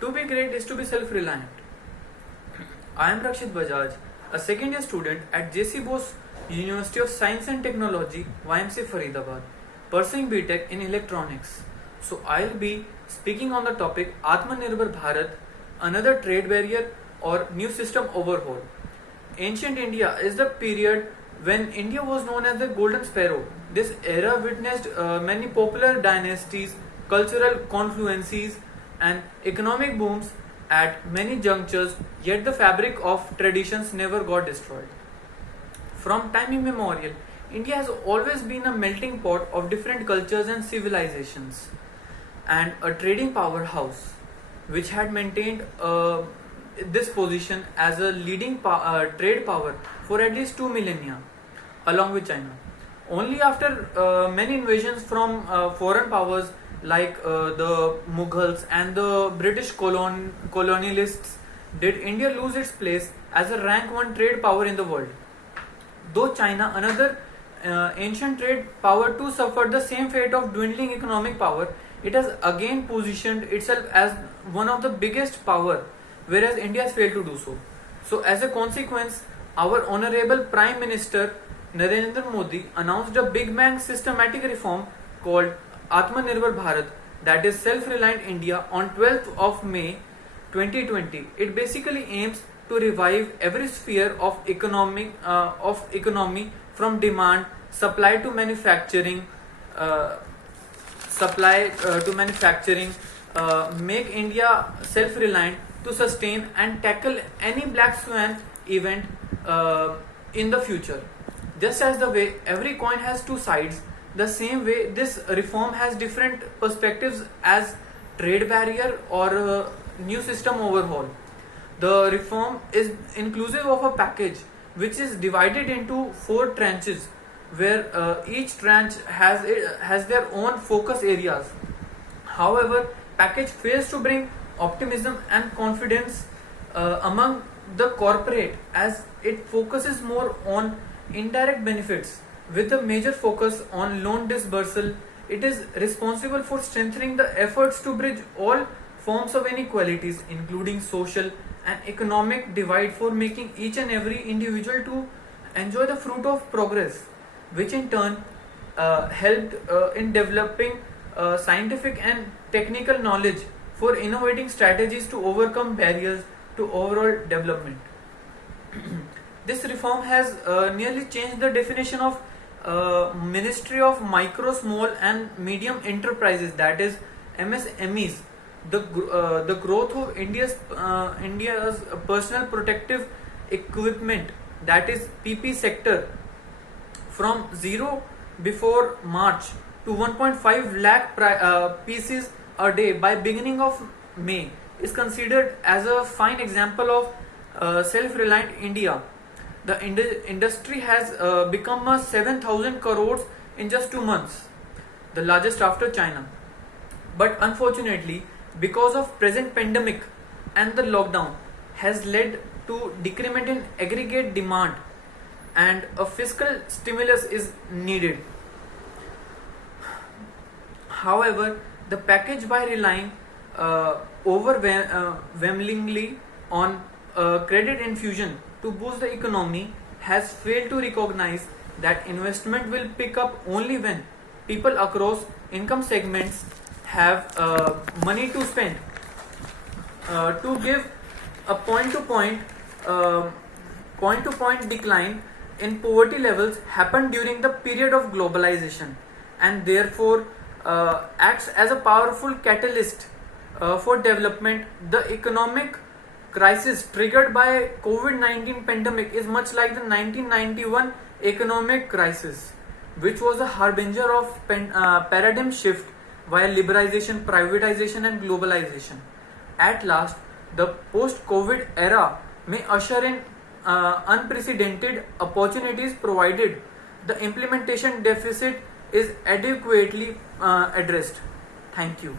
To be great is to be self-reliant. I am Rakshit Bajaj, a second year student at JC Bose University of Science and Technology, YMC Faridabad, pursuing BTech in electronics. So I'll be speaking on the topic Atmanirbhar Bharat, another trade barrier or new system overhaul. Ancient India is the period when India was known as the Golden Sparrow. This era witnessed many popular dynasties, cultural confluences, and economic booms at many junctures, yet the fabric of traditions never got destroyed. From time immemorial, India has always been a melting pot of different cultures and civilizations, and a trading powerhouse which had maintained this position as a leading trade power for at least 2 millennia, along with China. Only after many invasions from foreign powers like the Mughals and the British colonialists did India lose its place as a rank 1 trade power in the world. Though China, another ancient trade power too, suffered the same fate of dwindling economic power, it has again positioned itself as one of the biggest power, whereas India has failed to do so. So as a consequence, our Honorable Prime Minister Narendra Modi announced a big bang systematic reform called Atmanirbhar Bharat, that is self-reliant India, on 12th of May 2020. It basically aims to revive every sphere of economy, from demand, supply to manufacturing, make India self-reliant to sustain and tackle any black swan event in the future. Just as the way every coin has two sides, the same way this reform has different perspectives as trade barrier or new system overhaul. The reform is inclusive of a package which is divided into 4 tranches, where each tranche has their own focus areas. However, package fails to bring optimism and confidence among the corporate, as it focuses more on indirect benefits with a major focus on loan disbursal. It is responsible for strengthening the efforts to bridge all forms of inequalities, including social and economic divide, for making each and every individual to enjoy the fruit of progress, which in turn helped in developing scientific and technical knowledge for innovating strategies to overcome barriers to overall development. This reform has nearly changed the definition of Ministry of Micro, Small and Medium Enterprises, that is MSMEs. The growth of India's personal protective equipment, that is PP sector, from 0 before March to 1.5 lakh pieces a day by beginning of May, is considered as a fine example of self-reliant India. The industry has become a 7,000 crores in just 2 months, the largest after China. But unfortunately, because of present pandemic and the lockdown has led to decrement in aggregate demand, and a fiscal stimulus is needed. However, the package, by relying overwhelmingly on credit infusion to boost the economy, has failed to recognize that investment will pick up only when people across income segments have money to spend. To give a point-to-point decline in poverty levels happened during the period of globalization, and therefore acts as a powerful catalyst for development. The economic crisis triggered by COVID-19 pandemic is much like the 1991 economic crisis, which was a harbinger of paradigm shift via liberalization, privatization and globalization. At last, the post-COVID era may usher in unprecedented opportunities, provided the implementation deficit is adequately addressed. Thank you.